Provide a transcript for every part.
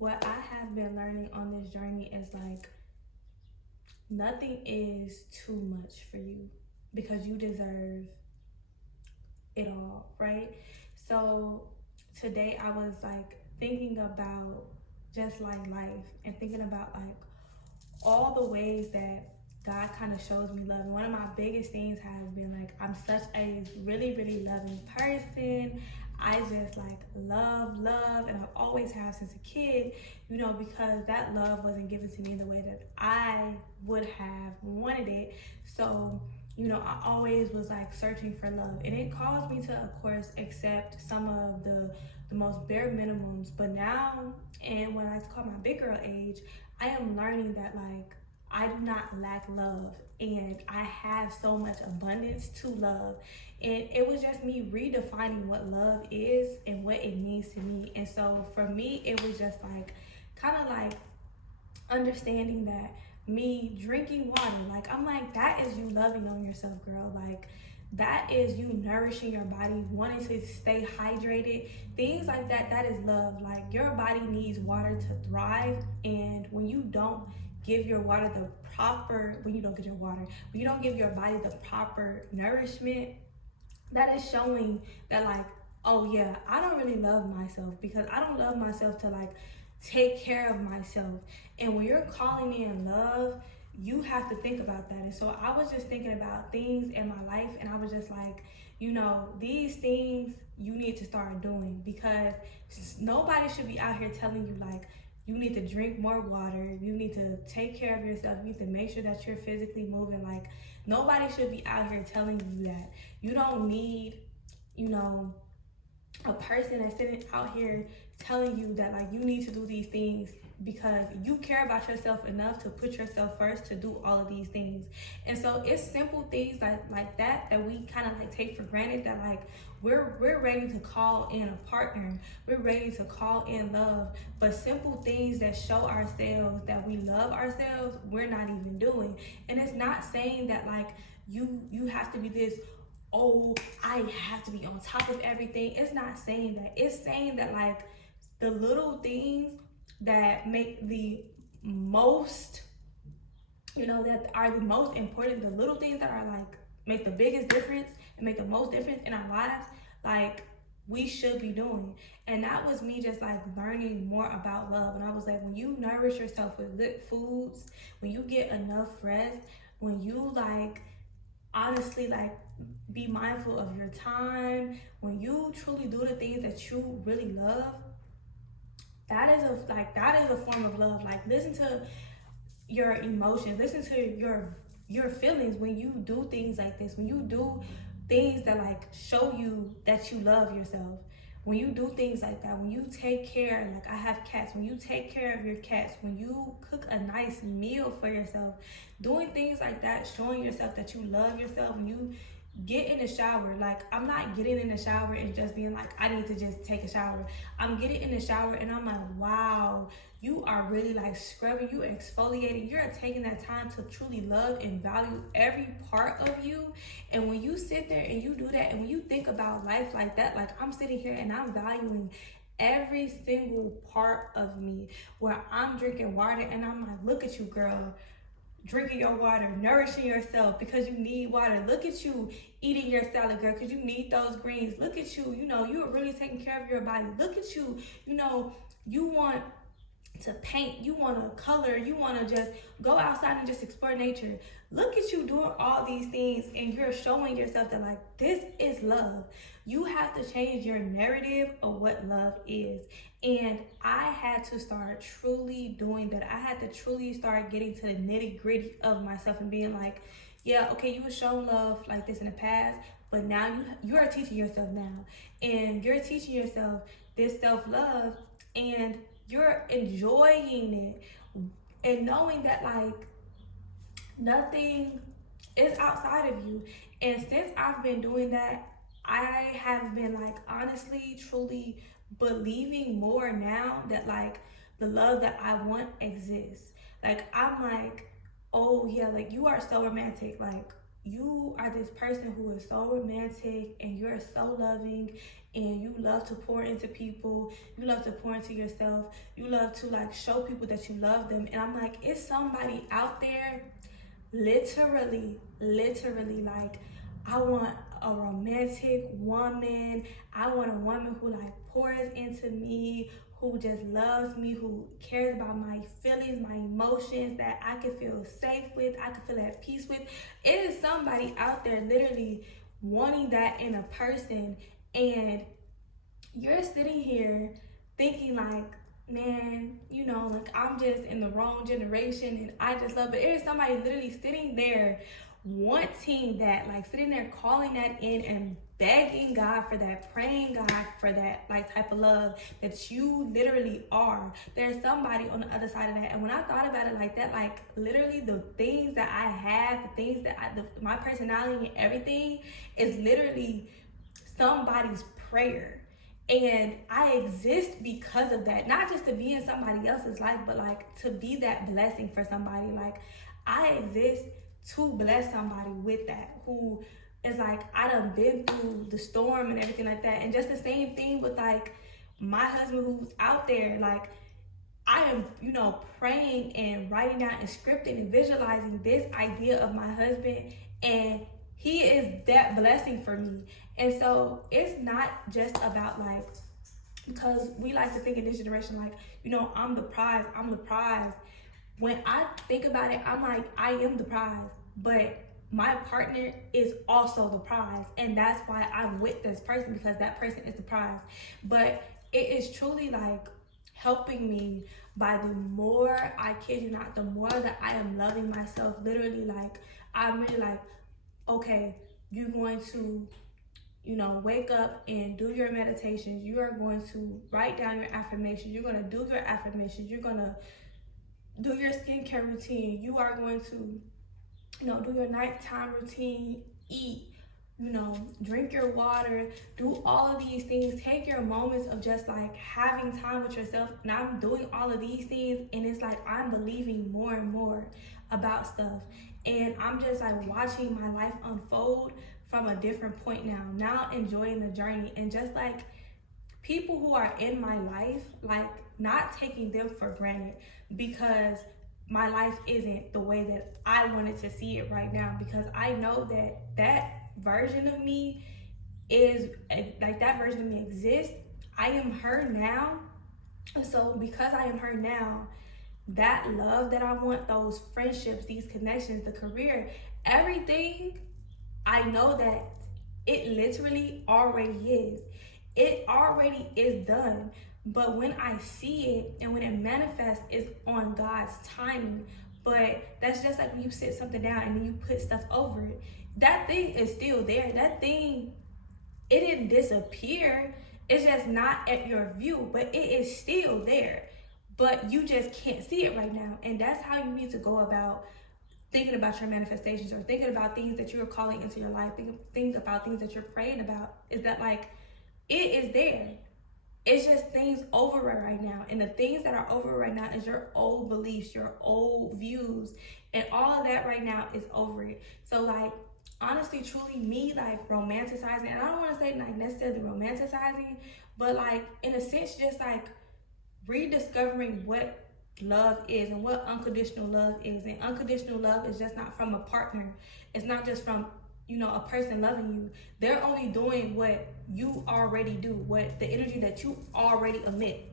what I have been learning on this journey is like nothing is too much for you because you deserve it all, right? So today I was like thinking about just like life and thinking about like all the ways that God kind of shows me love. And one of my biggest things has been like I'm such a really, really loving person. I just like love, and I've always have since a kid, because that love wasn't given to me in the way that I would have wanted it. So, I always was like searching for love, and it caused me to, of course, accept some of the most bare minimums. But now, and what I like to call my big girl age, I am learning that like I do not lack love, and I have so much abundance to love. And it was just me redefining what love is and what it means to me. And so for me, it was just like kind of like understanding that me drinking water, like I'm like, that is you loving on yourself, girl. Like that is you nourishing your body, wanting to stay hydrated, things like that. That is love. Like your body needs water to thrive, and when you don't give your water the proper, when you don't get your water, when you don't give your body the proper nourishment, that is showing that like, oh yeah, I don't really love myself, because I don't love myself to like take care of myself. And when you're calling in love, you have to think about that. And so I was just thinking about things in my life, and I was just like, these things you need to start doing, because nobody should be out here telling you like you need to drink more water, you need to take care of yourself, you need to make sure that you're physically moving. Like nobody should be out here telling you that. You don't need, a person that's sitting out here telling you that like you need to do these things, because you care about yourself enough to put yourself first to do all of these things. And so it's simple things like that we kind of like take for granted, that like we're ready to call in a partner, we're ready to call in love, but simple things that show ourselves that we love ourselves, we're not even doing. And it's not saying that like you have to be this, oh, I have to be on top of everything. It's not saying that. It's saying that like the little things that make the most, that are the most important, the little things that are like make the biggest difference and make the most difference in our lives, like we should be doing. And that was me just like learning more about love. And I was like, when you nourish yourself with good foods, when you get enough rest, when you like honestly like be mindful of your time, when you truly do the things that you really love, that is a form of love. Like listen to your emotions, listen to your feelings when you do things like this, when you do things that like show you that you love yourself, when you do things like that, when you take care, like I have cats, when you take care of your cats, when you cook a nice meal for yourself, doing things like that, showing yourself that you love yourself. When you get in the shower, like I'm not getting in the shower and just being like, I need to just take a shower. I'm getting in the shower and I'm like, wow, you are really like scrubbing, you exfoliating, you're taking that time to truly love and value every part of you. And when you sit there and you do that, and when you think about life like that, like I'm sitting here and I'm valuing every single part of me, where I'm drinking water and I'm like, look at you, girl, drinking your water, nourishing yourself because you need water. Look at you eating your salad, girl, because you need those greens. Look at you, you're really taking care of your body. Look at you, you want to paint, you want to color, you want to just go outside and just explore nature. Look at you doing all these things, and you're showing yourself that like this is love. You have to change your narrative of what love is. And I had to start truly doing that. I had to truly start getting to the nitty gritty of myself and being like, yeah, okay, you were shown love like this in the past, but now you are teaching yourself now, and you're teaching yourself this self-love, and you're enjoying it, and knowing that like nothing is outside of you. And since I've been doing that, I have been like honestly, truly believing more now that like the love that I want exists. Like I'm like, oh yeah, like you are so romantic. Like you are this person who is so romantic and you're so loving and you love to pour into people, you love to pour into yourself, you love to like show people that you love them. And I'm like, it's somebody out there literally like, I want a romantic woman. I want a woman who like pours into me, who just loves me, who cares about my feelings, my emotions, that I can feel safe with, I can feel at peace with. It is somebody out there literally wanting that in a person, and you're sitting here thinking like, man, you know, like I'm just in the wrong generation and I just love it. There's somebody literally sitting there wanting that, like sitting there calling that in and begging God for that, praying God for that like type of love that you literally are. There's somebody on the other side of that. And when I thought about it like that, like literally the things that I have, the things that my personality and everything is literally somebody's prayer. And I exist because of that. Not just to be in somebody else's life, but like to be that blessing for somebody. Like I exist to bless somebody with that, who is like, I done been through the storm and everything like that. And just the same thing with like my husband who's out there. Like I am, you know, praying and writing down and scripting and visualizing this idea of my husband, and he is that blessing for me. And so it's not just about like, because we like to think in this generation like, you know, I'm the prize. When I think about it, I'm like, I am the prize, but my partner is also the prize. And that's why I'm with this person, because that person is the prize. But it is truly like helping me by the more, I kid you not, the more that I am loving myself. Literally, like, I'm really like, okay, you're going to, you know, wake up and do your meditations. You are going to write down your affirmations. You're going to do your affirmations. You're going to do your skincare routine. You are going to, you know, do your nighttime routine, eat, you know, drink your water, do all of these things. Take your moments of just like having time with yourself. And I'm doing all of these things, and it's like I'm believing more and more about stuff. And I'm just like watching my life unfold from a different point now enjoying the journey, and just like people who are in my life, like not taking them for granted, because my life isn't the way that I wanted to see it right now, because I know that that version of me is like, that version of me exists. I am her now. And so because I am her now, that love that I want, those friendships, these connections, the career, everything, I know that it literally already is. It already is done. But when I see it and when it manifests, it's on God's timing. But that's just like when you sit something down and then you put stuff over it. That thing is still there. That thing, it didn't disappear. It's just not at your view, but it is still there. But you just can't see it right now. And that's how you need to go about thinking about your manifestations, or thinking about things that you're calling into your life, think about things that you're praying about, is that like, it is there. It's just things over it right now. And the things that are over right now is your old beliefs, your old views, and all of that right now is over it. So like, honestly, truly, me like romanticizing, and I don't want to say like necessarily romanticizing, but like in a sense, just like rediscovering what love is and what unconditional love is. And unconditional love is just not from a partner. It's not just from, you know, a person loving you. They're only doing what you already do, what the energy that you already emit.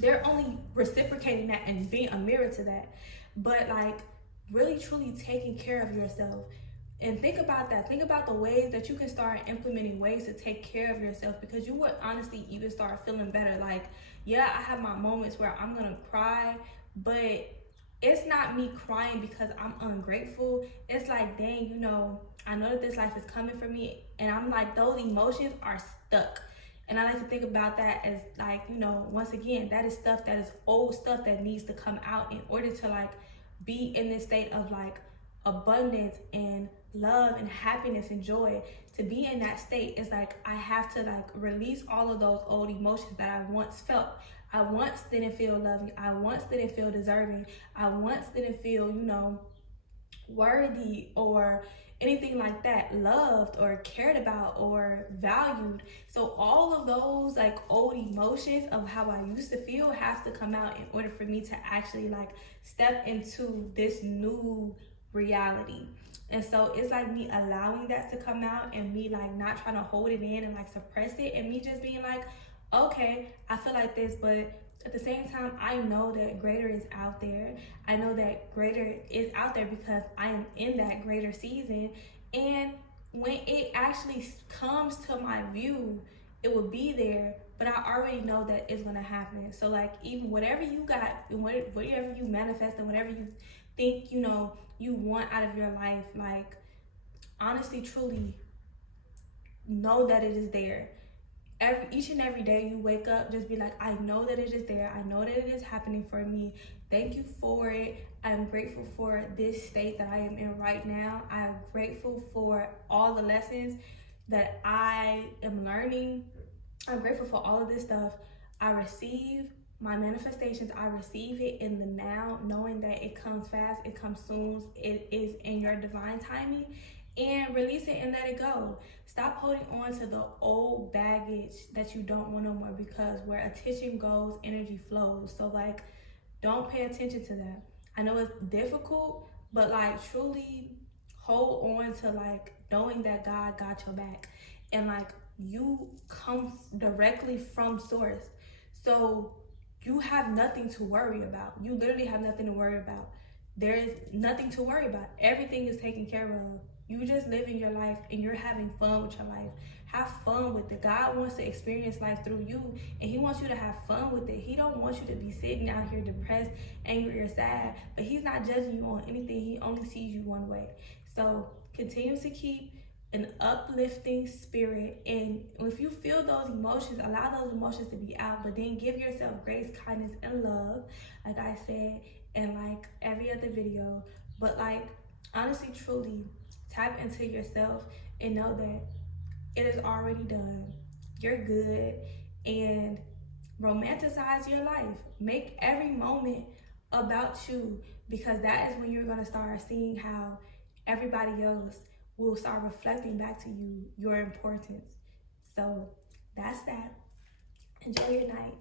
They're only reciprocating that and being a mirror to that. But like really truly taking care of yourself. And think about that. Think about the ways that you can start implementing ways to take care of yourself, because you would honestly even start feeling better. Like, yeah, I have my moments where I'm gonna cry, but it's not me crying because I'm ungrateful. It's like, dang, you know, I know that this life is coming for me, and I'm like, those emotions are stuck. And I like to think about that as like, you know, once again, that is stuff that is old stuff that needs to come out in order to like be in this state of like abundance and love and happiness and joy. To be in that state is like, I have to like release all of those old emotions that I once felt. I once didn't feel loving. I once didn't feel deserving. I once didn't feel, you know, worthy or anything like that, loved or cared about or valued. So all of those like old emotions of how I used to feel has to come out in order for me to actually like step into this new reality. And so it's like me allowing that to come out and me like not trying to hold it in and like suppress it, and me just being like, okay, I feel like this, but at the same time, I know that greater is out there. I know that greater is out there because I am in that greater season. And when it actually comes to my view, it will be there, but I already know that it's going to happen. So like, even whatever you got, whatever you manifest and whatever you think, you know, you want out of your life, like, honestly, truly know that it is there. Each and every day you wake up, just be like, I know that it is there. I know that it is happening for me. Thank you for it. I'm grateful for this state that I am in right now. I'm grateful for all the lessons that I am learning. I'm grateful for all of this stuff. I receive my manifestations. I receive it in the now, knowing that it comes fast, it comes soon, it is in your divine timing. And release it and let it go. Stop holding on to the old baggage that you don't want no more, because where attention goes, energy flows. So like, don't pay attention to that. I know it's difficult, but like, truly hold on to like knowing that God got your back, and like, you come directly from source. So you have nothing to worry about. You literally have nothing to worry about. There is nothing to worry about. Everything is taken care of. You just living your life and you're having fun with your life. Have fun with it. God wants to experience life through you, and he wants you to have fun with it. He don't want you to be sitting out here depressed, angry, or sad, but he's not judging you on anything. He only sees you one way. So continue to keep an uplifting spirit, and if you feel those emotions, allow those emotions to be out, but then give yourself grace, kindness, and love, like I said in like every other video. But like, honestly, truly tap into yourself and know that it is already done. You're good. And romanticize your life. Make every moment about you, because that is when you're going to start seeing how everybody else will start reflecting back to you your importance. So that's that. Enjoy your night.